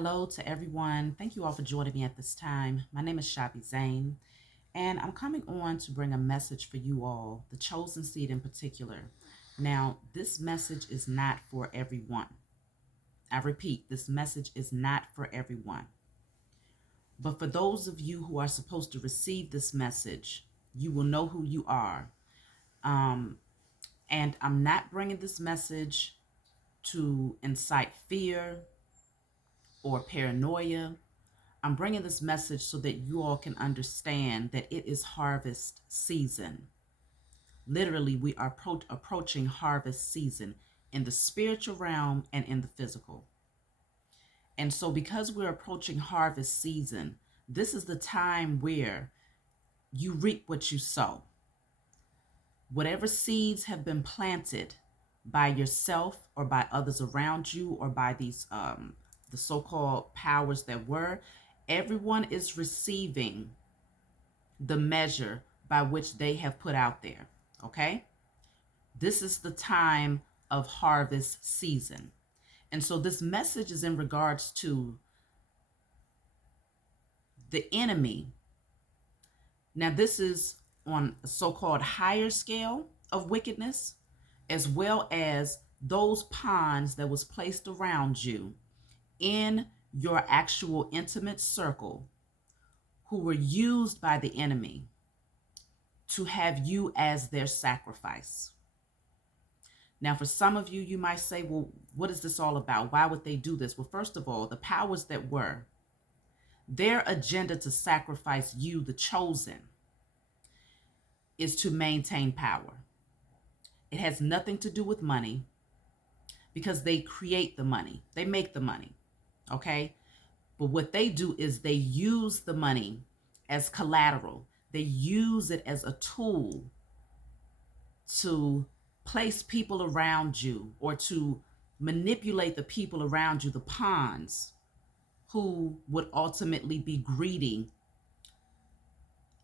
Hello to everyone. Thank you all for joining me at this time. My name is Shabi Zane, and I'm coming on to bring a message for you all, the chosen seed in particular. Now, this message is not for everyone. I repeat, this message is not for everyone. But for those of you who are supposed to receive this message, you will know who you are. Um, and I'm not bringing this message to incite fear or paranoia. I'm bringing this message so that you all can understand that it is harvest season. Literally, we are approaching harvest season in the spiritual realm and in the physical. And so, because we're approaching harvest season, this is the time where you reap what you sow. Whatever seeds have been planted by yourself or by others around you or by these the so-called powers that were, everyone is receiving the measure by which they have put out there. Okay? This is the time of harvest season. And so this message is in regards to the enemy. Now, this is on a so called higher scale of wickedness, as well as those pawns that was placed around you in your actual intimate circle who were used by the enemy to have you as their sacrifice. Now, for some of you, you might say, well, what is this all about? Why would they do this? Well, first of all, the powers that were, their agenda to sacrifice you, the chosen, is to maintain power. It has nothing to do with money because they create the money, they make the money, okay? But what they do is they use the money as collateral, they use it as a tool to place people around you or to manipulate the people around you, the pawns who would ultimately be greedy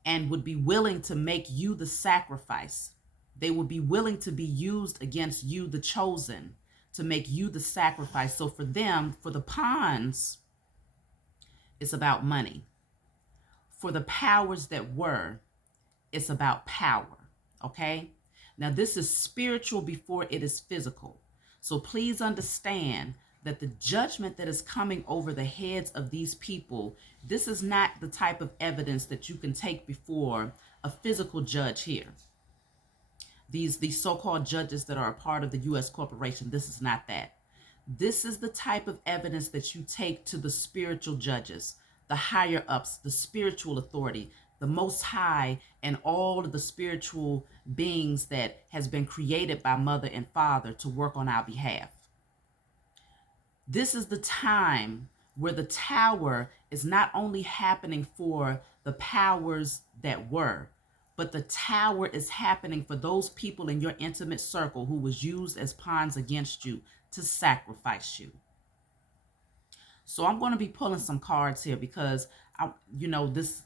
and would be willing to make you the sacrifice. They would be willing to be used against you, the chosen, to make you the sacrifice. So for them, for the pawns, it's about money. For the powers that were, it's about power. Okay? Now, this is spiritual before it is physical. So please understand that the judgment that is coming over the heads of these people, this is not the type of evidence that you can take before a physical judge here. These so-called judges that are a part of the U.S. corporation, this is not that. This is the type of evidence that you take to the spiritual judges, the higher ups, the spiritual authority, the Most High, and all of the spiritual beings that has been created by Mother and Father to work on our behalf. This is the time where the tower is not only happening for the powers that were, but the tower is happening for those people in your intimate circle who was used as pawns against you to sacrifice you. So I'm going to be pulling some cards here because this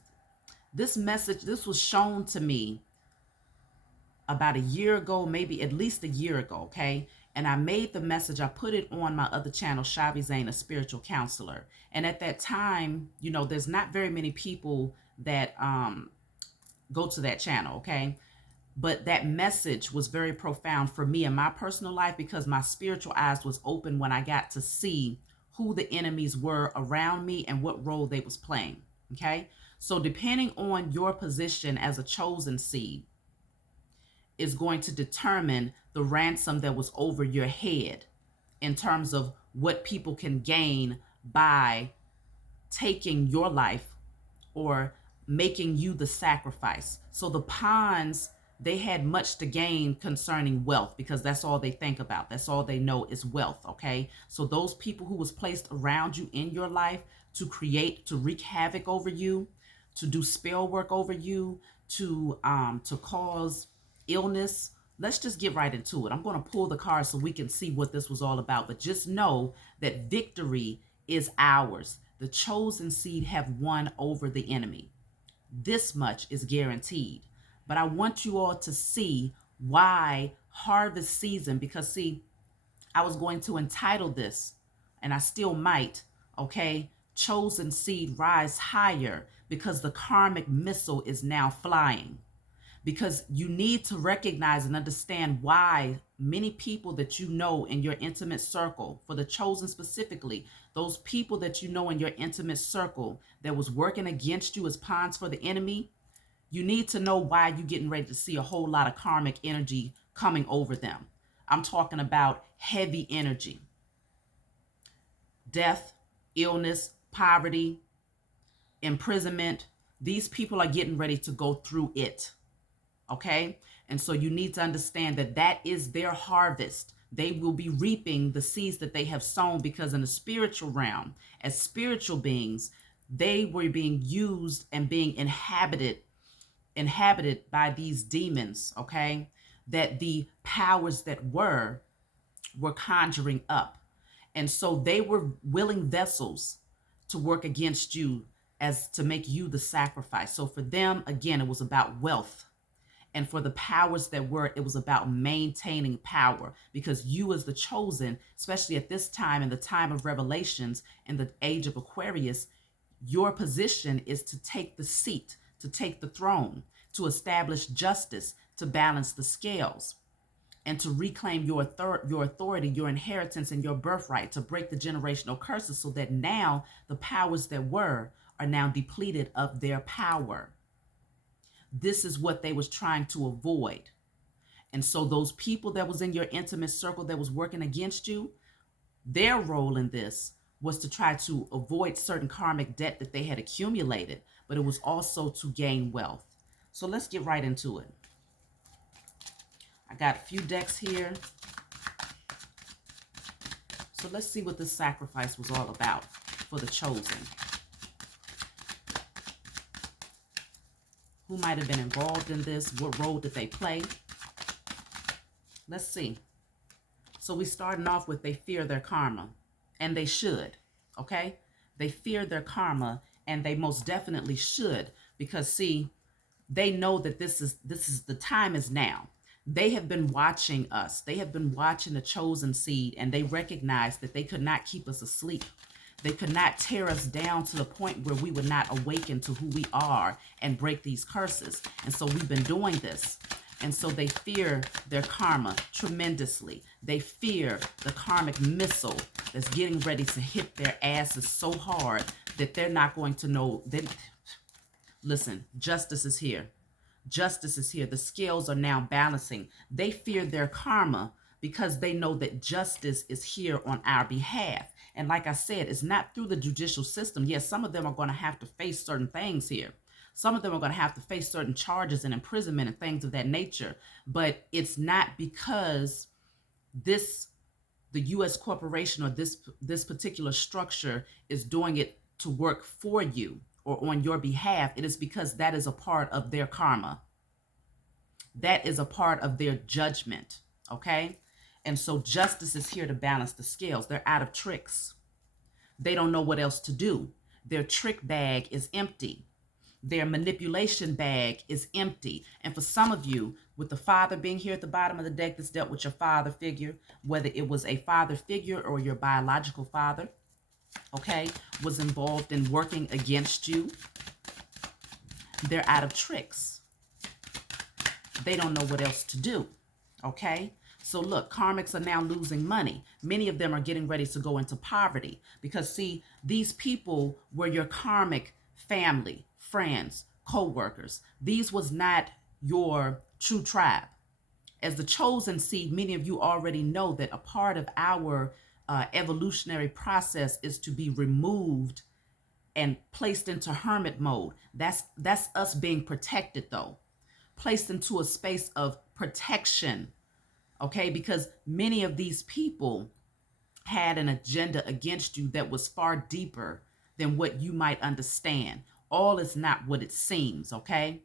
message, this was shown to me about a year ago, maybe at least a year ago, okay? And I made the message, I put it on my other channel, Shabi Zane, a spiritual counselor. And at that time, there's not very many people that go to that channel, okay? But that message was very profound for me in my personal life because my spiritual eyes was open when I got to see who the enemies were around me and what role they was playing, okay? So depending on your position as a chosen seed is going to determine the ransom that was over your head in terms of what people can gain by taking your life or making you the sacrifice. So the pawns, they had much to gain concerning wealth because that's all they think about. That's all they know is wealth, okay? So those people who was placed around you in your life to create, to wreak havoc over you, to do spell work over you, to cause illness. Let's just get right into it. I'm going to pull the cards so we can see what this was all about. But just know that victory is ours. The chosen seed have won over the enemy. This much is guaranteed. But I want you all to see why harvest season, because see, I was going to entitle this, and I still might, Okay, chosen seed, rise higher, because the karmic missile is now flying. Because you need to recognize and understand why many people that you know in your intimate circle, for the chosen specifically, those people that you know in your intimate circle that was working against you as pawns for the enemy, you need to know why you're getting ready to see a whole lot of karmic energy coming over them. I'm talking about heavy energy, death, illness, poverty, imprisonment. These people are getting ready to go through it. Okay. And so you need to understand that that is their harvest. They will be reaping the seeds that they have sown, because in the spiritual realm, as spiritual beings, they were being used and being inhabited by these demons. Okay. That the powers that were conjuring up. And so they were willing vessels to work against you, as to make you the sacrifice. So for them, again, it was about wealth. And for the powers that were, it was about maintaining power, because you as the chosen, especially at this time, in the time of revelations, in the age of Aquarius, your position is to take the seat, to take the throne, to establish justice, to balance the scales, and to reclaim your authority, your inheritance, and your birthright, to break the generational curses, so that now the powers that were are now depleted of their power. This is what they was trying to avoid. And so those people that was in your intimate circle that was working against you, their role in this was to try to avoid certain karmic debt that they had accumulated, but it was also to gain wealth. So let's get right into it. I got a few decks here. So let's see what this sacrifice was all about for the chosen. Who might have been involved in this? What role did they play? Let's see. So we starting off with, they fear their karma, and they should. Okay, they fear their karma, and they most definitely should, because see, they know that this is the time is now. They have been watching us. They have been watching the chosen seed, and they recognize that they could not keep us asleep. They could not tear us down to the point where we would not awaken to who we are and break these curses. And so we've been doing this. And so they fear their karma tremendously. They fear the karmic missile that's getting ready to hit their asses so hard that they're not going to know. Listen, justice is here. Justice is here. The scales are now balancing. They fear their karma because they know that justice is here on our behalf. And like I said, it's not through the judicial system. Yes, some of them are going to have to face certain things here. Some of them are going to have to face certain charges and imprisonment and things of that nature. But it's not because the U.S. corporation or this particular structure is doing it to work for you or on your behalf. It is because that is a part of their karma. That is a part of their judgment. Okay? And so justice is here to balance the scales. They're out of tricks. They don't know what else to do. Their trick bag is empty. Their manipulation bag is empty. And for some of you, with the father being here at the bottom of the deck, that's dealt with your father figure, whether it was a father figure or your biological father, okay, was involved in working against you. They're out of tricks. They don't know what else to do, okay? So look, karmics are now losing money. Many of them are getting ready to go into poverty because, see, these people were your karmic family, friends, co-workers. These was not your true tribe. As the chosen seed, many of you already know that a part of our evolutionary process is to be removed and placed into hermit mode. That's us being protected, though. Placed into a space of protection. Okay, because many of these people had an agenda against you that was far deeper than what you might understand. All is not what it seems, okay?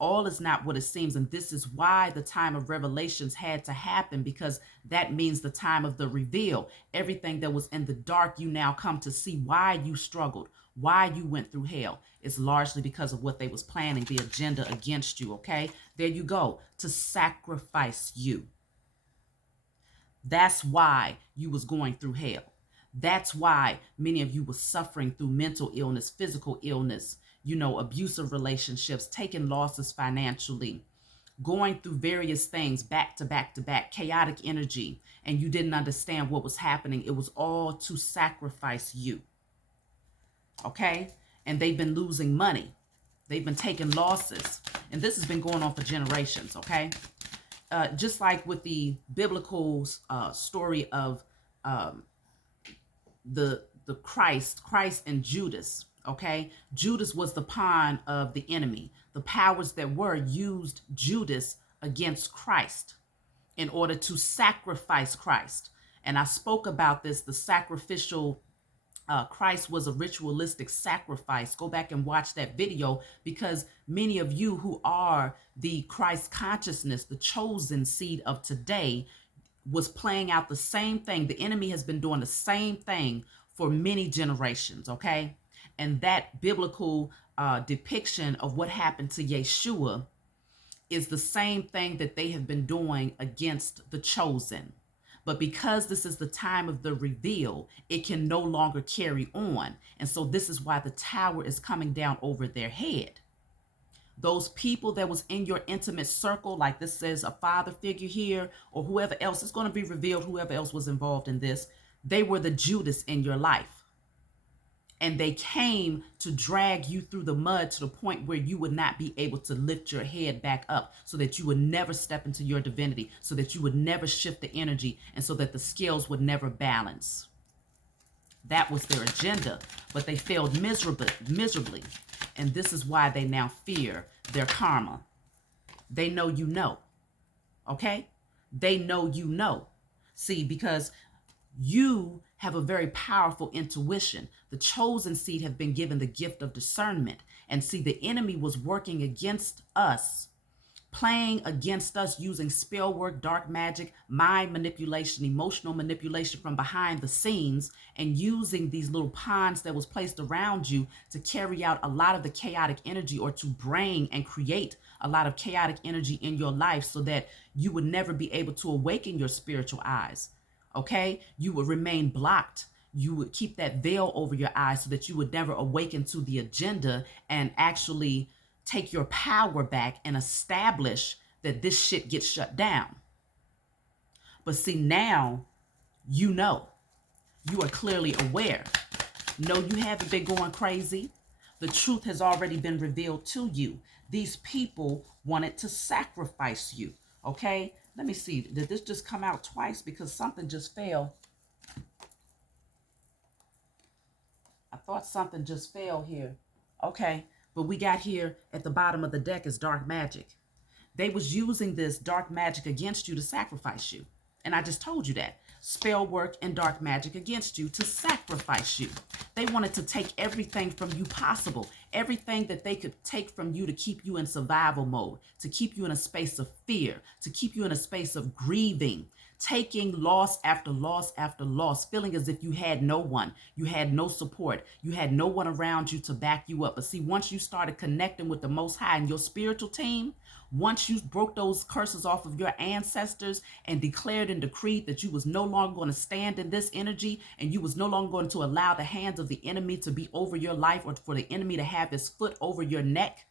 All is not what it seems. And this is why the time of revelations had to happen, because that means the time of the reveal. Everything that was in the dark, you now come to see why you struggled, why you went through hell. It's largely because of what they was planning, the agenda against you, okay? There you go, to sacrifice you. That's why you was going through hell. That's why many of you were suffering through mental illness, physical illness, abusive relationships, taking losses financially, going through various things back to back to back, chaotic energy, and you didn't understand what was happening. It was all to sacrifice you. Okay? And they've been losing money. They've been taking losses. And this has been going on for generations. Okay? Just like with the biblical story of the Christ and Judas. Okay, Judas was the pawn of the enemy. The powers that were used Judas against Christ in order to sacrifice Christ. And I spoke about this, the sacrificial Christ was a ritualistic sacrifice. Go back and watch that video, because many of you who are the Christ consciousness, the chosen seed of today, was playing out the same thing. The enemy has been doing the same thing for many generations, okay? And that biblical depiction of what happened to Yeshua is the same thing that they have been doing against the chosen. But because this is the time of the reveal, it can no longer carry on. And so this is why the tower is coming down over their head. Those people that was in your intimate circle, like this says a father figure here, or whoever else, is going to be revealed, whoever else was involved in this, they were the Judas in your life. And they came to drag you through the mud to the point where you would not be able to lift your head back up, so that you would never step into your divinity, so that you would never shift the energy, and so that the scales would never balance. That was their agenda, but they failed miserably. And this is why they now fear their karma. They know you know. Okay? They know you know. See, because you have a very powerful intuition. The chosen seed have been given the gift of discernment. And see, the enemy was working against us, playing against us using spell work, dark magic, mind manipulation, emotional manipulation from behind the scenes, and using these little pawns that was placed around you to carry out a lot of the chaotic energy, or to bring and create a lot of chaotic energy in your life, so that you would never be able to awaken your spiritual eyes. Okay? You would remain blocked. You would keep that veil over your eyes so that you would never awaken to the agenda and actually take your power back and establish that this shit gets shut down. But see, now you know. You are clearly aware. No, you haven't been going crazy. The truth has already been revealed to you. These people wanted to sacrifice you. Okay? Let me see. Did this just come out twice? Because something just fell. I thought something just fell here. Okay. But we got here at the bottom of the deck is dark magic. They was using this dark magic against you to sacrifice you. And I just told you that. Spell work and dark magic against you to sacrifice you. They wanted to take everything from you possible. Everything that they could take from you to keep you in survival mode, to keep you in a space of fear, to keep you in a space of grieving, taking loss after loss after loss, feeling as if you had no one, you had no support, you had no one around you to back you up. But see, once you started connecting with the Most High and your spiritual team, once you broke those curses off of your ancestors and declared and decreed that you was no longer going to stand in this energy, and you was no longer going to allow the hands of the enemy to be over your life, or for the enemy to have his foot over your neck,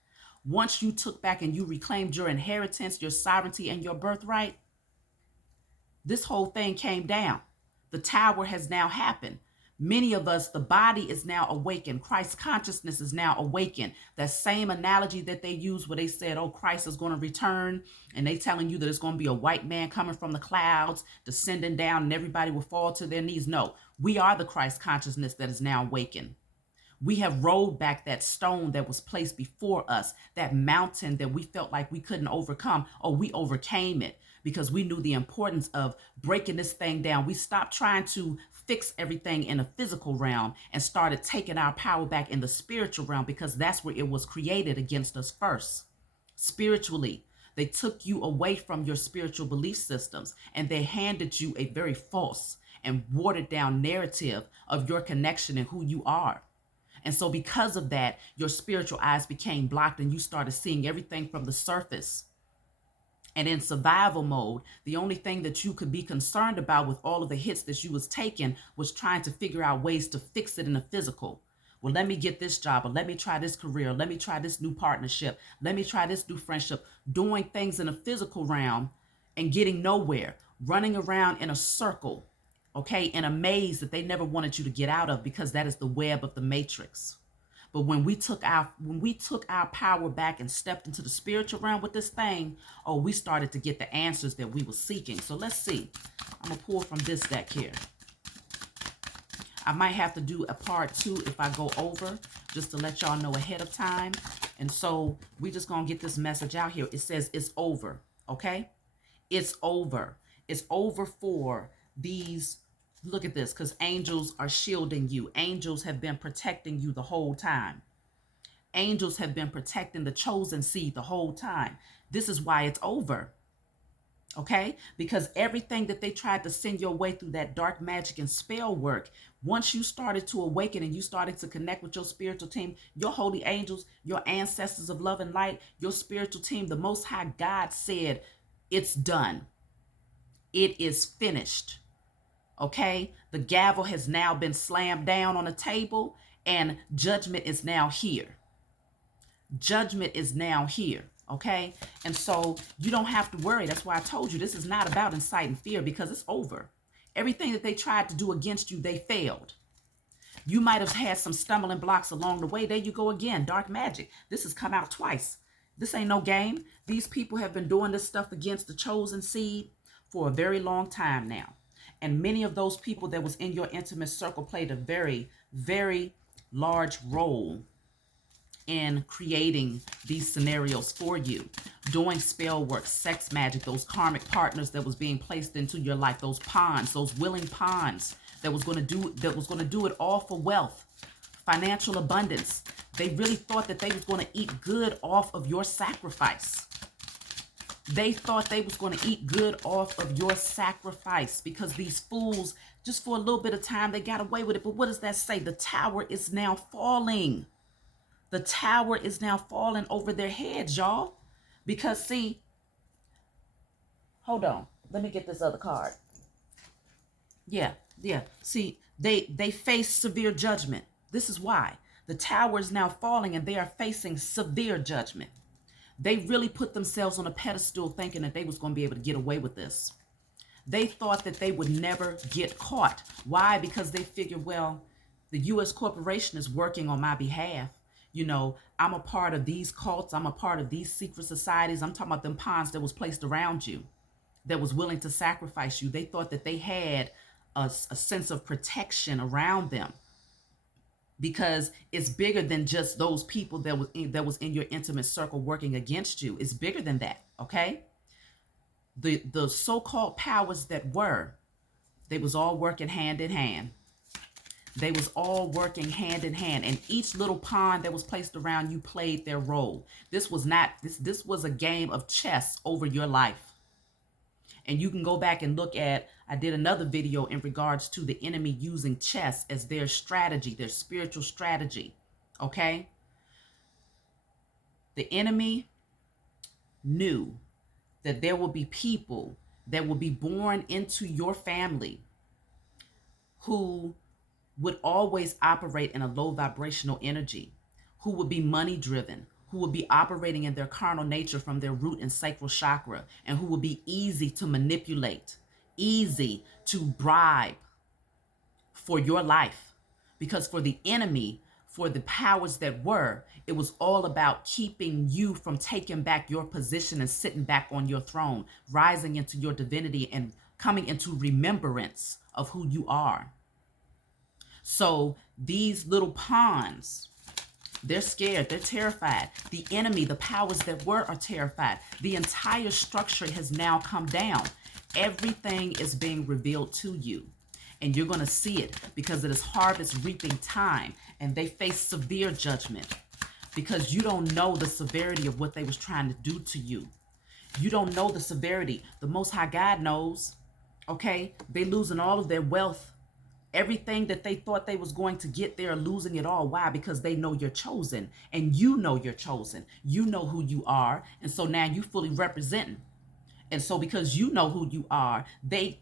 once you took back and you reclaimed your inheritance, your sovereignty, and your birthright, this whole thing came down. The tower has now happened. Many of us, the body is now awakened. Christ's consciousness is now awakened. That same analogy that they used where they said, oh, Christ is going to return, and they telling you that it's going to be a white man coming from the clouds, descending down, and everybody will fall to their knees. No, we are the Christ consciousness that is now awakened. We have rolled back that stone that was placed before us, that mountain that we felt like we couldn't overcome. Oh, we overcame it because we knew the importance of breaking this thing down. We stopped trying to fix everything in a physical realm and started taking our power back in the spiritual realm, because that's where it was created against us first. Spiritually, they took you away from your spiritual belief systems, and they handed you a very false and watered down narrative of your connection and who you are. And so because of that, your spiritual eyes became blocked, and you started seeing everything from the surface. And in survival mode, the only thing that you could be concerned about with all of the hits that you was taking was trying to figure out ways to fix it in the physical. Well, let me get this job, or let me try this career, or let me try this new partnership, let me try this new friendship, doing things in a physical realm and getting nowhere, running around in a circle, okay, in a maze that they never wanted you to get out of, because that is the web of the matrix. But when we took our power back and stepped into the spiritual realm with this thing, oh, we started to get the answers that we were seeking. So let's see. I'm gonna pull from this deck here. I might have to do a part 2 if I go over, just to let y'all know ahead of time. And so we just gonna get this message out here. It says it's over, okay? It's over. It's over for these. Look at this, because angels are shielding you. Angels have been protecting you the whole time. Angels have been protecting the chosen seed the whole time. This is why it's over. Okay? Because everything that they tried to send your way through that dark magic and spell work, once you started to awaken and you started to connect with your spiritual team, your holy angels, your ancestors of love and light, your spiritual team, the Most High God said, it's done. It is finished. Okay, the gavel has now been slammed down on the table, and judgment is now here. Judgment is now here. Okay, and so you don't have to worry. That's why I told you this is not about inciting fear, because it's over. Everything that they tried to do against you, they failed. You might have had some stumbling blocks along the way. There you go again, dark magic. This has come out twice. This ain't no game. These people have been doing this stuff against the chosen seed for a very long time now. And many of those people that was in your intimate circle played a very, very large role in creating these scenarios for you, doing spell work, sex magic, those karmic partners that was being placed into your life, those pawns, those willing pawns that was going to do it all for wealth, financial abundance. They really thought that they was going to eat good off of your sacrifice. They thought they was going to eat good off of your sacrifice, because these fools, just for a little bit of time, they got away with it. But what does that say? The tower is now falling. The tower is now falling over their heads, y'all. Because see, hold on. Let me get this other card. Yeah. See, they face severe judgment. This is why. The tower is now falling and they are facing severe judgment. They really put themselves on a pedestal thinking that they was going to be able to get away with this. They thought that they would never get caught. Why? Because they figured, well, the U.S. corporation is working on my behalf. You know, I'm a part of these cults. I'm a part of these secret societies. I'm talking about them pawns that was placed around you, that was willing to sacrifice you. They thought that they had a sense of protection around them, because it's bigger than just those people that was in your intimate circle working against you. It's bigger than that, okay? The so-called powers that were, they was all working hand in hand. They was all working hand in hand, and each little pawn that was placed around you played their role. This was not this was a game of chess over your life. And you can go back and look at, I did another video in regards to the enemy using chess as their strategy, their spiritual strategy. Okay? The enemy knew that there will be people that will be born into your family who would always operate in a low vibrational energy, who would be money driven, who would be operating in their carnal nature from their root and sacral chakra, and who would be easy to manipulate, easy to bribe for your life. Because for the enemy, for the powers that were, it was all about keeping you from taking back your position and sitting back on your throne, rising into your divinity and coming into remembrance of who you are. So these little pawns, they're scared, they're terrified. The enemy, the powers that were, are terrified. The entire structure has now come down. Everything is being revealed to you. And you're going to see it, because it is harvest reaping time. And they face severe judgment, because you don't know the severity of what they was trying to do to you. You don't know the severity. The Most High God knows. Okay? They losing all of their wealth. Everything that they thought they was going to get, they're losing it all. Why? Because they know you're chosen, and you know you're chosen. You know who you are. And so now you fully representing. And so because you know who you are, they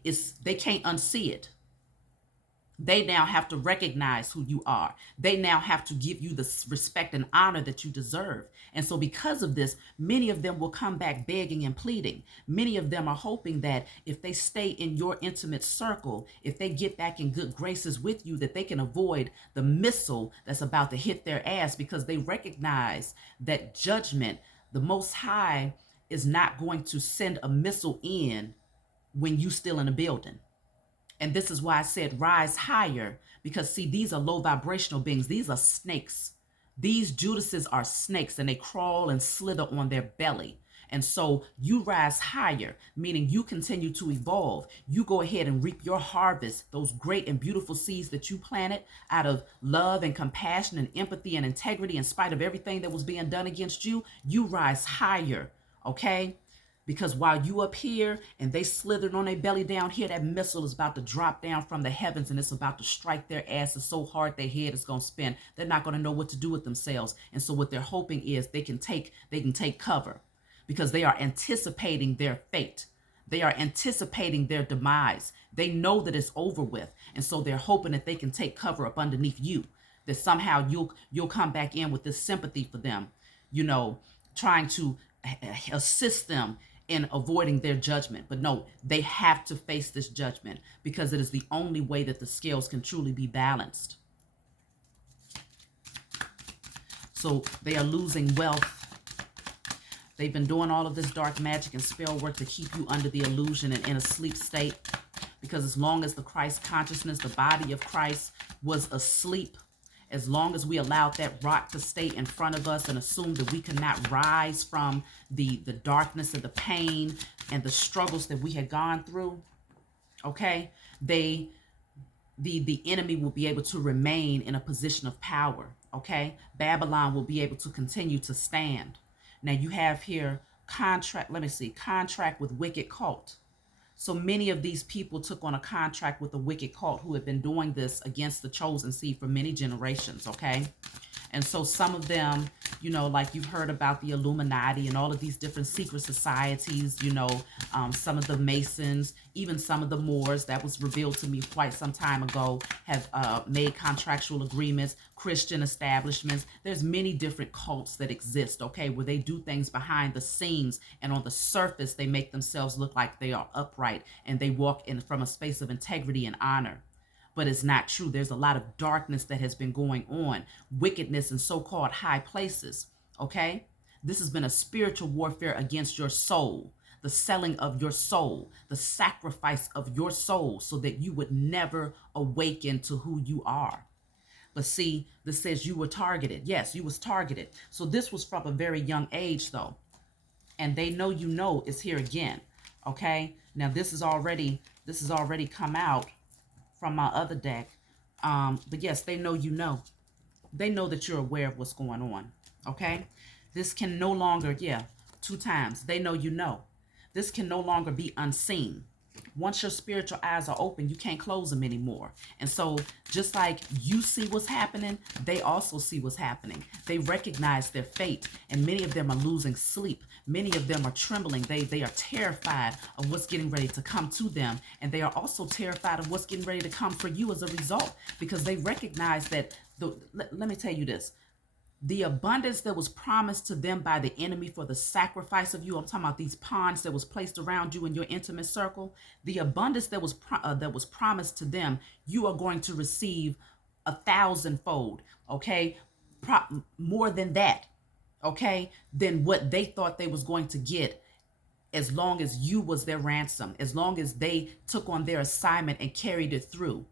can't unsee it. They now have to recognize who you are. They now have to give you the respect and honor that you deserve. And so, because of this, many of them will come back begging and pleading. Many of them are hoping that if they stay in your intimate circle, if they get back in good graces with you, that they can avoid the missile that's about to hit their ass, because they recognize that judgment, the Most High, is not going to send a missile in when you still in a building. And this is why I said rise higher, because see, these are low vibrational beings. These are snakes. These Judases are snakes, and they crawl and slither on their belly. And so you rise higher, meaning you continue to evolve. You go ahead and reap your harvest, those great and beautiful seeds that you planted out of love and compassion and empathy and integrity, in spite of everything that was being done against you. You rise higher, okay? Because while you up here and they slithered on their belly down here, that missile is about to drop down from the heavens, and it's about to strike their asses so hard their head is going to spin. They're not going to know what to do with themselves. And so what they're hoping is they can take cover, because they are anticipating their fate. They are anticipating their demise. They know that it's over with. And so they're hoping that they can take cover up underneath you, that somehow you'll come back in with this sympathy for them, trying to assist them in avoiding their judgment. But no, they have to face this judgment, because it is the only way that the scales can truly be balanced. So they are losing wealth. They've been doing all of this dark magic and spell work to keep you under the illusion and in a sleep state, because as long as the Christ consciousness, the body of Christ, was asleep, as long as we allowed that rock to stay in front of us and assumed that we could not rise from the darkness and the pain and the struggles that we had gone through, okay, the enemy will be able to remain in a position of power, okay? Babylon will be able to continue to stand. Now you have here contract with wicked cult. So many of these people took on a contract with a wicked cult who had been doing this against the chosen seed for many generations, okay? And so some of them, like you've heard about the Illuminati and all of these different secret societies, some of the Masons, even some of the Moors, that was revealed to me quite some time ago, have made contractual agreements, Christian establishments. There's many different cults that exist, okay, where they do things behind the scenes, and on the surface, they make themselves look like they are upright and they walk in from a space of integrity and honor. But it's not true. There's a lot of darkness that has been going on, wickedness in so-called high places, okay? This has been a spiritual warfare against your soul, the selling of your soul, the sacrifice of your soul, so that you would never awaken to who you are. But see, this says you were targeted. Yes, you was targeted. So this was from a very young age, though. And they know is here again, okay? Now this is already come out from my other deck. But yes, they know They know that you're aware of what's going on. Okay? This can no longer, 2 times. They know This can no longer be unseen. Once your spiritual eyes are open, you can't close them anymore. And so just like you see what's happening, they also see what's happening. They recognize their fate, and many of them are losing sleep. Many of them are trembling. They are terrified of what's getting ready to come to them. And they are also terrified of what's getting ready to come for you as a result, because they recognize that, let me tell you this, the abundance that was promised to them by the enemy for the sacrifice of you, I'm talking about these pawns that was placed around you in your intimate circle, the abundance that was promised to them, you are going to receive 1,000-fold, okay? More than that, okay, than what they thought they was going to get, as long as you was their ransom, as long as they took on their assignment and carried it through.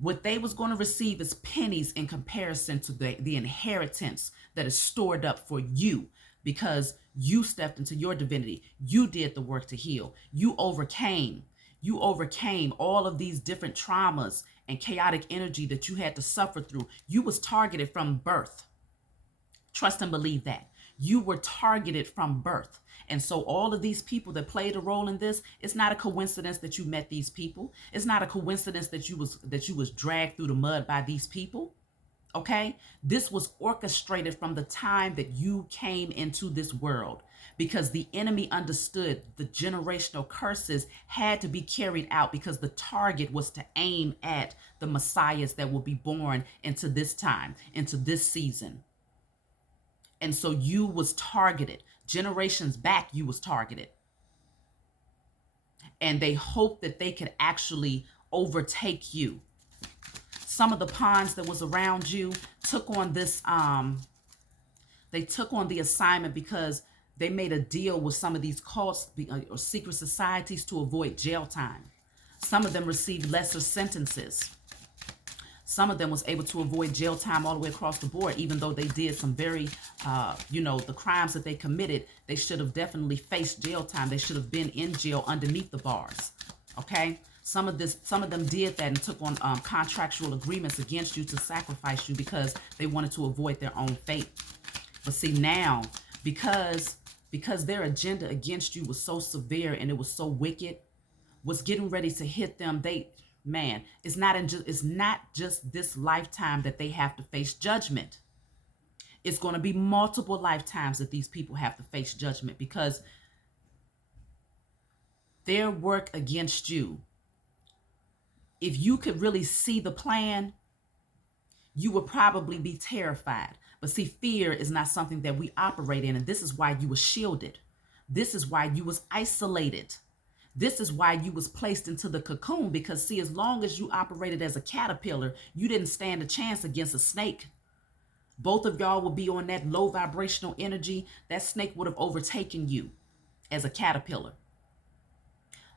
What they was going to receive is pennies in comparison to the inheritance that is stored up for you, because you stepped into your divinity. You did the work to heal. You overcame all of these different traumas and chaotic energy that you had to suffer through. You was targeted from birth. Trust and believe that. You were targeted from birth. And so all of these people that played a role in this, it's not a coincidence that you met these people. It's not a coincidence that you was dragged through the mud by these people. Okay? This was orchestrated from the time that you came into this world, because the enemy understood the generational curses had to be carried out, because the target was to aim at the messiahs that will be born into this time, into this season. And so you was targeted. Generations back, you was targeted. And they hoped that they could actually overtake you. Some of the pawns that was around you took on this, they took on the assignment because they made a deal with some of these cults or secret societies to avoid jail time. Some of them received lesser sentences. Some of them was able to avoid jail time all the way across the board, even though they did some very, the crimes that they committed. They should have definitely faced jail time. They should have been in jail underneath the bars. Okay. Some of them did that and took on contractual agreements against you to sacrifice you because they wanted to avoid their own fate. But see, now, because their agenda against you was so severe and it was so wicked, was getting ready to hit them. It's not just this lifetime that they have to face judgment. It's going to be multiple lifetimes that these people have to face judgment, because their work against you, if you could really see the plan, you would probably be terrified. But see, fear is not something that we operate in. And this is why you were shielded. This is why you was isolated. This is why you was placed into the cocoon, because see, as long as you operated as a caterpillar, you didn't stand a chance against a snake. Both of y'all would be on that low vibrational energy. That snake would have overtaken you as a caterpillar.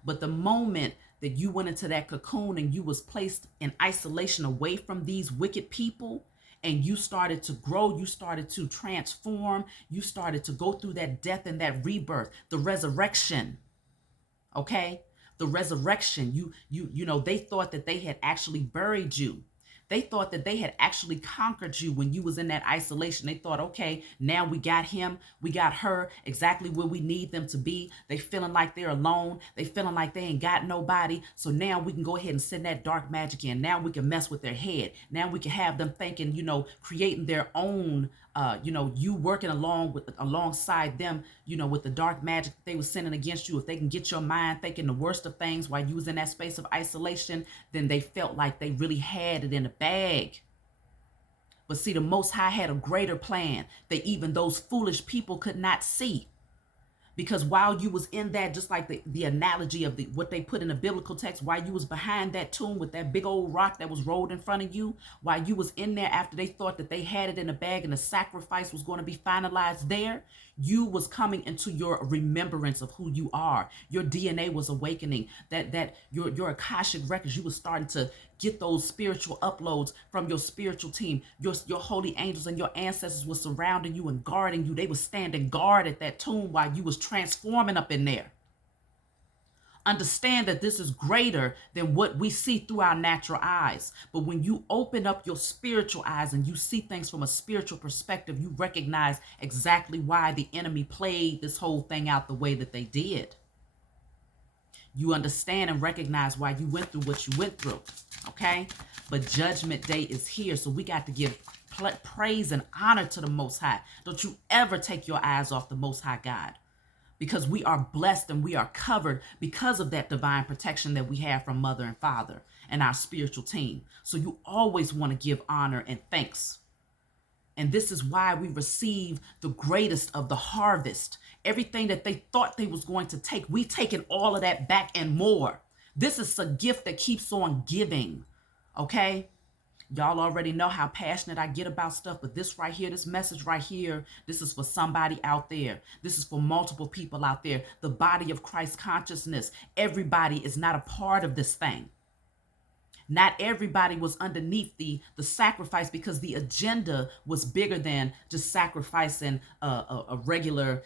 But the moment that you went into that cocoon and you was placed in isolation away from these wicked people, and you started to grow, you started to transform, you started to go through that death and that rebirth, the resurrection. Okay, the resurrection, they thought that they had actually buried you. They thought that they had actually conquered you when you was in that isolation. They thought, okay, now we got him, we got her exactly where we need them to be. They feeling like they're alone. They feeling like they ain't got nobody. So now we can go ahead and send that dark magic in. Now we can mess with their head. Now we can have them thinking, creating their own, you working alongside them, with the dark magic that they were sending against you. If they can get your mind thinking the worst of things while you was in that space of isolation, then they felt like they really had it in the bag. But see, the Most High had a greater plan that even those foolish people could not see. Because while you was in that, just like the analogy of what they put in the biblical text, while you was behind that tomb with that big old rock that was rolled in front of you, while you was in there after they thought that they had it in a bag and the sacrifice was going to be finalized there, you was coming into your remembrance of who you are. Your DNA was awakening, that your Akashic records, you was starting to get those spiritual uploads from your spiritual team. Your holy angels and your ancestors were surrounding you and guarding you. They were standing guard at that tomb while you was transforming up in there. Understand that this is greater than what we see through our natural eyes. But when you open up your spiritual eyes and you see things from a spiritual perspective, you recognize exactly why the enemy played this whole thing out the way that they did. You understand and recognize why you went through what you went through. Okay? But Judgment Day is here. So we got to give praise and honor to the Most High. Don't you ever take your eyes off the Most High God. Because we are blessed and we are covered because of that divine protection that we have from Mother and Father and our spiritual team. So you always want to give honor and thanks. And this is why we receive the greatest of the harvest. Everything that they thought they was going to take, we taken all of that back and more. This is a gift that keeps on giving. Okay? Y'all already know how passionate I get about stuff, but this right here, this message right here, this is for somebody out there. This is for multiple people out there. The body of Christ consciousness. Everybody is not a part of this thing. Not everybody was underneath the sacrifice, because the agenda was bigger than just sacrificing a regular,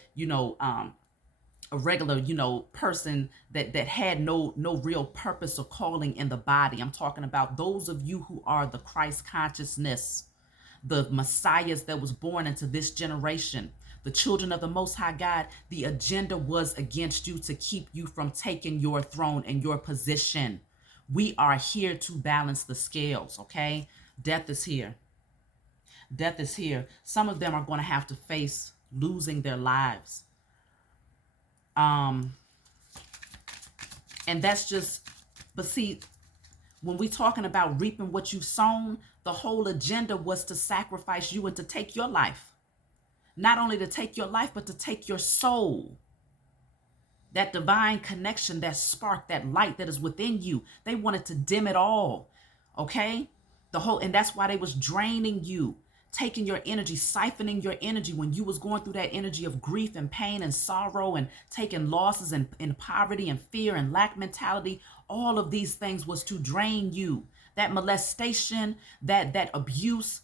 person that had no real purpose or calling in the body. I'm talking about those of you who are the Christ consciousness, the messiahs that was born into this generation, the children of the Most High God. The agenda was against you to keep you from taking your throne and your position. We are here to balance the scales, okay? Death is here. Death is here. Some of them are going to have to face losing their lives. And that's just, but see, when we talking about reaping what you've sown, the whole agenda was to sacrifice you and to take your life. Not only to take your life, but to take your soul. That divine connection, that spark, that light that is within you. They wanted to dim it all. Okay? And that's why they was draining you, taking your energy, siphoning your energy when you was going through that energy of grief and pain and sorrow and taking losses and poverty and fear and lack mentality. All of these things was to drain you. That molestation, that abuse,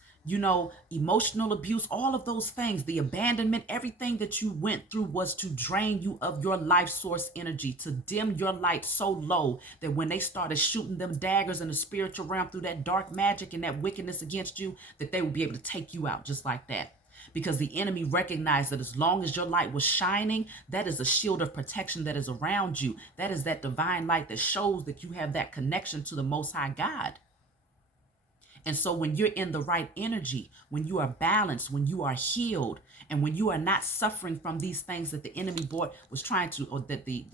emotional abuse, all of those things, the abandonment, everything that you went through was to drain you of your life source energy, to dim your light so low that when they started shooting them daggers in the spiritual realm through that dark magic and that wickedness against you, that they would be able to take you out just like that. Because the enemy recognized that as long as your light was shining, that is a shield of protection that is around you. That is that divine light that shows that you have that connection to the Most High God. And so when you're in the right energy, when you are balanced, when you are healed, and when you are not suffering from these things that the enemy was trying to, or that the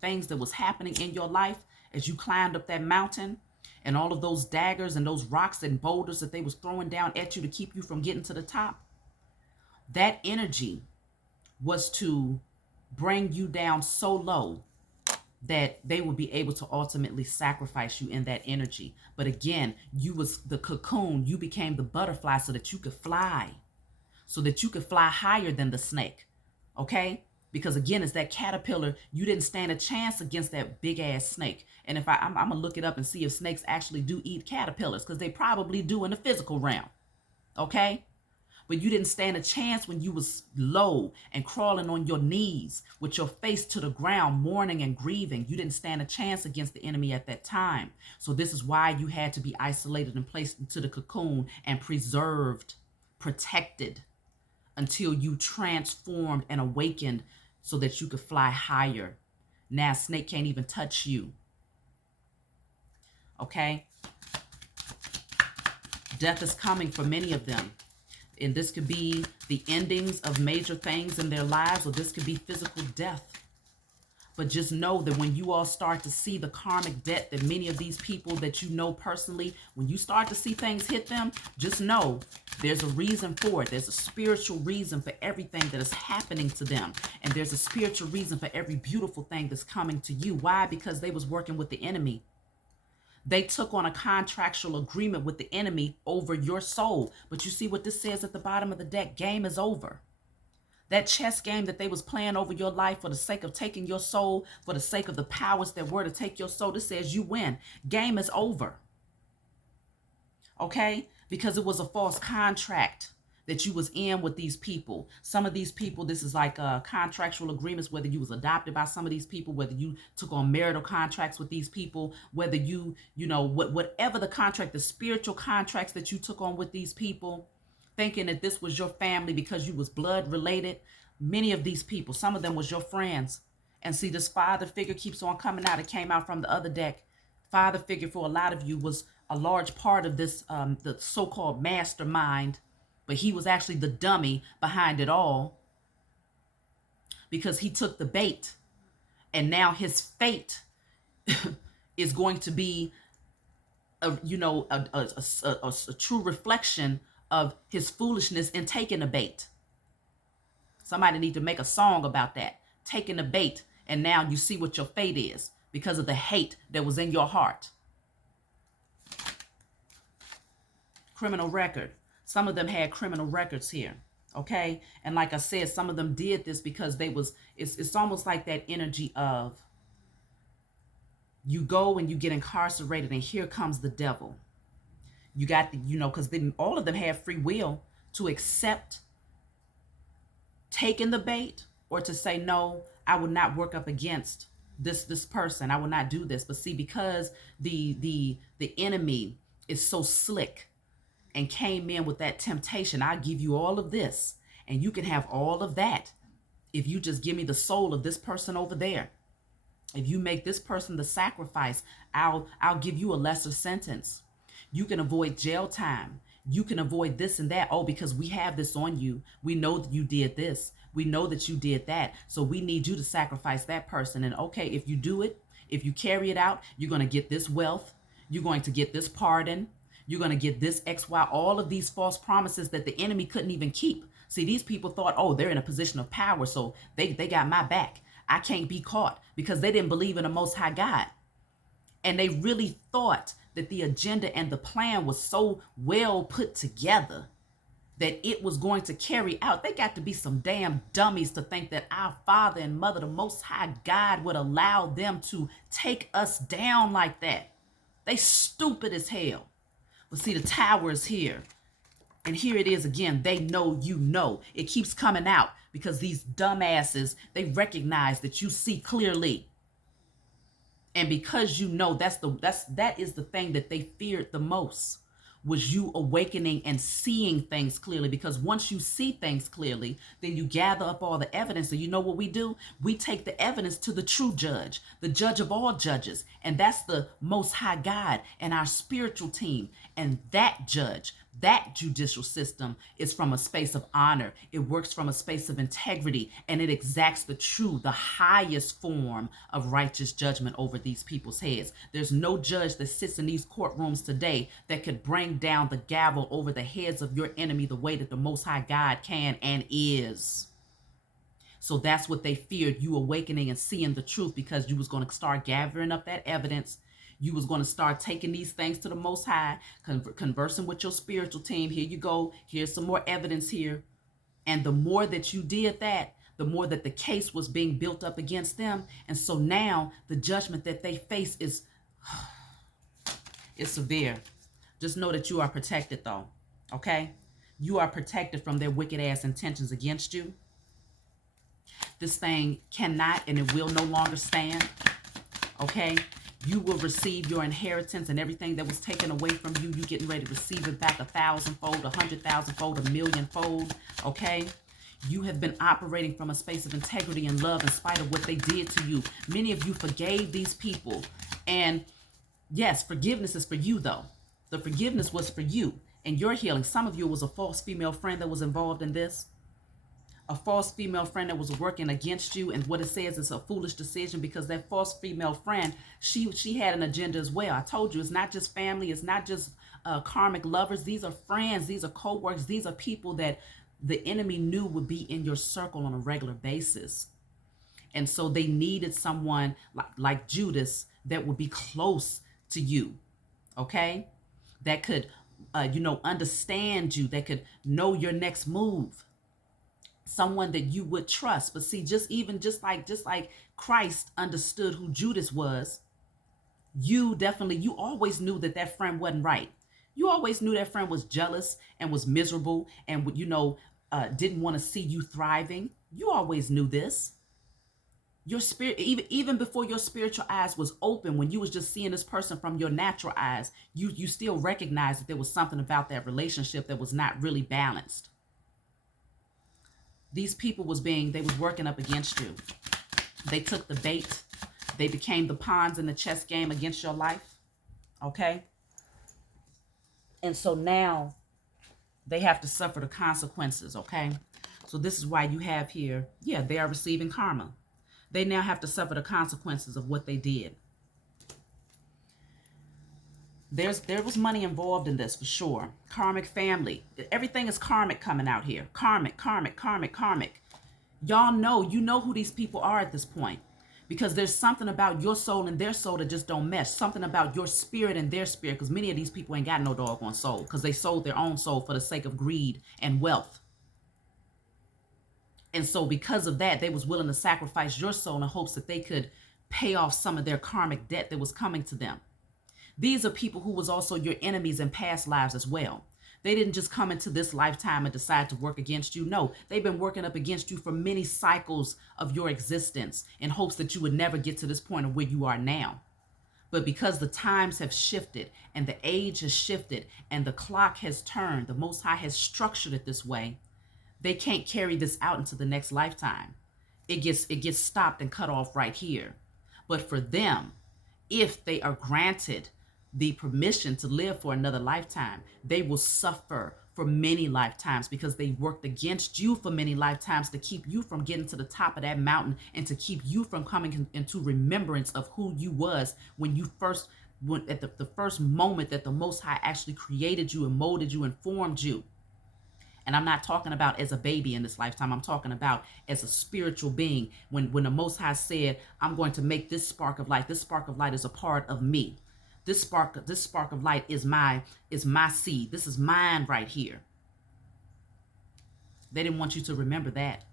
things that was happening in your life as you climbed up that mountain, and all of those daggers and those rocks and boulders that they was throwing down at you to keep you from getting to the top, that energy was to bring you down so low that they will be able to ultimately sacrifice you in that energy. But again, you was the cocoon, you became the butterfly so that you could fly, higher than the snake, okay? Because again, it's that caterpillar, you didn't stand a chance against that big ass snake. And if I'm gonna look it up and see if snakes actually do eat caterpillars, because they probably do in the physical realm, okay? But you didn't stand a chance when you was low and crawling on your knees with your face to the ground, mourning and grieving. You didn't stand a chance against the enemy at that time. So this is why you had to be isolated and placed into the cocoon and preserved, protected, until you transformed and awakened so that you could fly higher. Now a snake can't even touch you. Okay? Death is coming for many of them. And this could be the endings of major things in their lives, or this could be physical death. But just know that when you all start to see the karmic debt that many of these people that you know personally, when you start to see things hit them, just know there's a reason for it. There's a spiritual reason for everything that is happening to them. And there's a spiritual reason for every beautiful thing that's coming to you. Why? Because they was working with the enemy. They took on a contractual agreement with the enemy over your soul. But you see what this says at the bottom of the deck? Game is over. That chess game that they was playing over your life for the sake of taking your soul, for the sake of the powers that were to take your soul, this says you win. Game is over. Okay? Because it was a false contract that you was in with these people. Some of these people, this is like contractual agreements, whether you was adopted by some of these people, whether you took on marital contracts with these people, whether whatever the contract, the spiritual contracts that you took on with these people, thinking that this was your family because you was blood related. Many of these people, some of them was your friends. And see, this father figure keeps on coming out. It came out from the other deck. Father figure for a lot of you was a large part of this, the so-called mastermind. But he was actually the dummy behind it all, because he took the bait, and now his fate is going to be a true reflection of his foolishness in taking the bait. Somebody need to make a song about that. Taking the bait, and now you see what your fate is because of the hate that was in your heart. Criminal record. Some of them had criminal records here, okay? And like I said, some of them did this because it's almost like that energy of you go and you get incarcerated and here comes the devil. You got because all of them have free will to accept taking the bait or to say, no, I will not work up against this person. I will not do this. But see, because the enemy is so slick and came in with that temptation, I'll give you all of this and you can have all of that if you just give me the soul of this person over there. If you make this person the sacrifice, I'll give you a lesser sentence. You can avoid jail time. You can avoid this and that. Oh, because we have this on you. We know that you did this. We know that you did that. So we need you to sacrifice that person. And okay, if you do it, if you carry it out, you're going to get this wealth. You're going to get this pardon. You're going to get this XY, all of these false promises that the enemy couldn't even keep. See, these people thought, oh, they're in a position of power, so they got my back. I can't be caught, because they didn't believe in the Most High God. And they really thought that the agenda and the plan was so well put together that it was going to carry out. They got to be some damn dummies to think that our Father and Mother, the Most High God, would allow them to take us down like that. They stupid as hell. But see, the tower is here. And here it is again. They know you know. It keeps coming out because these dumbasses, they recognize that you see clearly. And because you know, that is the thing that they feared the most, was you awakening and seeing things clearly. Because once you see things clearly, then you gather up all the evidence. And you know what we do? We take the evidence to the true judge, the judge of all judges. And that's the Most High God and our spiritual team. And that judge, that judicial system is from a space of honor. It works from a space of integrity, and it exacts the true, the highest form of righteous judgment over these people's heads. There's no judge that sits in these courtrooms today that could bring down the gavel over the heads of your enemy the way that the Most High God can and is. So that's what they feared, you awakening and seeing the truth, because you was going to start gathering up that evidence. You was going to start taking these things to the Most High, conversing with your spiritual team. Here you go. Here's some more evidence here. And the more that you did that, the more that the case was being built up against them. And so now the judgment that they face is severe. Just know that you are protected, though. Okay? You are protected from their wicked ass intentions against you. This thing cannot and it will no longer stand. Okay? You will receive your inheritance, and everything that was taken away from you, you getting ready to receive it back 1,000-fold, 100,000-fold, 1,000,000-fold, okay? You have been operating from a space of integrity and love in spite of what they did to you. Many of you forgave these people, and yes, forgiveness is for you, though. The forgiveness was for you and your healing. Some of you, was a false female friend that was involved in this. A false female friend that was working against you, and what it says is a foolish decision, because that false female friend, she had an agenda as well. I told you, it's not just family, it's not just karmic lovers. These are friends, these are co-workers, these are people that the enemy knew would be in your circle on a regular basis. And so they needed someone like Judas that would be close to you, okay? That could, understand you, that could know your next move. Someone that you would trust. But see, just like Christ understood who Judas was, you always knew that friend wasn't right. You always knew that friend was jealous and was miserable and didn't want to see you thriving. You always knew this. Your spirit, even before your spiritual eyes was open, when you was just seeing this person from your natural eyes, you still recognized that there was something about that relationship that was not really balanced. These people was working up against you. They took the bait. They became the pawns in the chess game against your life. Okay? And so now they have to suffer the consequences, okay? So this is why you have here, they are receiving karma. They now have to suffer the consequences of what they did. There was money involved in this for sure. Karmic family. Everything is karmic coming out here. Karmic. Y'all know, who these people are at this point. Because there's something about your soul and their soul that just don't mesh. Something about your spirit and their spirit. Because many of these people ain't got no doggone soul. Because they sold their own soul for the sake of greed and wealth. And so because of that, they was willing to sacrifice your soul in hopes that they could pay off some of their karmic debt that was coming to them. These are people who was also your enemies in past lives as well. They didn't just come into this lifetime and decide to work against you. No, they've been working up against you for many cycles of your existence in hopes that you would never get to this point of where you are now. But because the times have shifted and the age has shifted and the clock has turned, the Most High has structured it this way, they can't carry this out into the next lifetime. It gets stopped and cut off right here. But for them, if they are granted the permission to live for another lifetime. They will suffer for many lifetimes because they worked against you for many lifetimes to keep you from getting to the top of that mountain and to keep you from coming into remembrance of who you was when you first went at the first moment that the Most High actually created you and molded you and formed you. And I'm not talking about as a baby in this lifetime. I'm talking about as a spiritual being. When the Most High said, I'm going to make this spark of light. This spark of light is a part of me. This spark of light is my seed. This is mine right here. They didn't want you to remember that.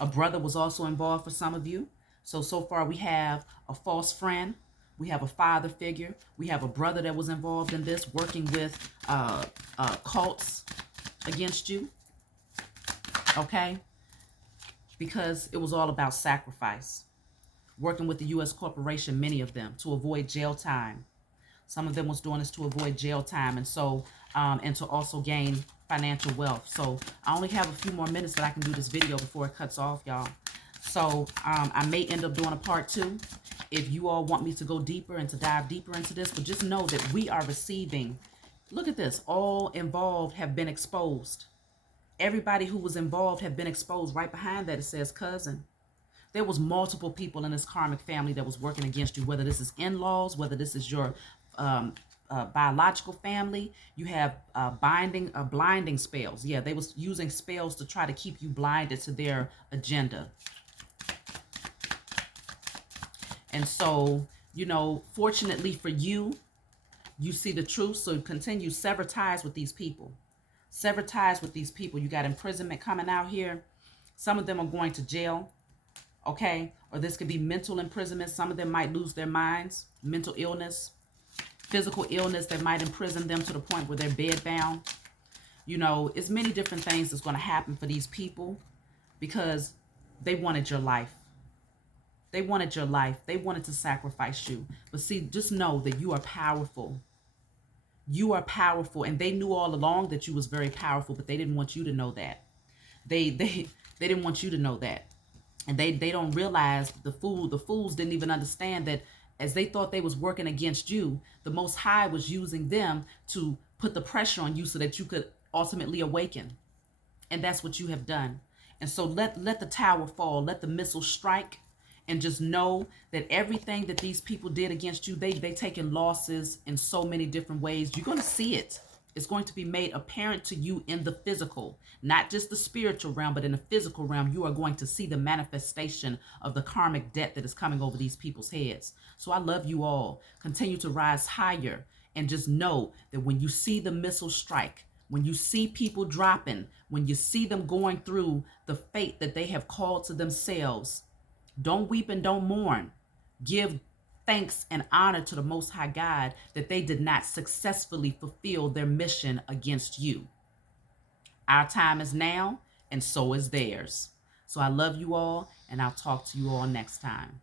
A brother was also involved for some of you. So far we have a false friend. We have a father figure. We have a brother that was involved in this, working with cults against you. Okay? Because it was all about sacrifice. Working with the U.S. corporation, many of them, to avoid jail time. Some of them was doing this to avoid jail time, and so and to also gain financial wealth. So I only have a few more minutes that I can do this video before it cuts off, y'all. So I may end up doing a part 2 if you all want me to go deeper and to dive deeper into this. But just know that we are receiving. Look at this. All involved have been exposed. Everybody who was involved have been exposed. Right behind that it says cousin. There was multiple people in this karmic family that was working against you, whether this is in-laws, whether this is your biological family. You have blinding spells. Yeah, they was using spells to try to keep you blinded to their agenda. And so, you know, fortunately for you, you see the truth. So continue, sever ties with these people. Sever ties with these people. You got imprisonment coming out here. Some of them are going to jail. Okay? Or this could be mental imprisonment. Some of them might lose their minds. Mental illness. Physical illness that might imprison them to the point where they're bedbound. You know, it's many different things that's going to happen for these people because they wanted your life. They wanted your life. They wanted to sacrifice you. But see, just know that you are powerful. You are powerful. And they knew all along that you was very powerful, but they didn't want you to know that. They didn't want you to know that. And they don't realize the fools didn't even understand that as they thought they was working against you, the Most High was using them to put the pressure on you so that you could ultimately awaken. And that's what you have done. And so let the tower fall, let the missile strike, and just know that everything that these people did against you, they taken losses in so many different ways. You're going to see it. It's going to be made apparent to you in the physical, not just the spiritual realm, but in the physical realm. You are going to see the manifestation of the karmic debt that is coming over these people's heads. So I love you all. Continue to rise higher and just know that when you see the missile strike, when you see people dropping, when you see them going through the fate that they have called to themselves, don't weep and don't mourn. Give thanks and honor to the Most High God that they did not successfully fulfill their mission against you. Our time is now, and so is theirs. So I love you all, and I'll talk to you all next time.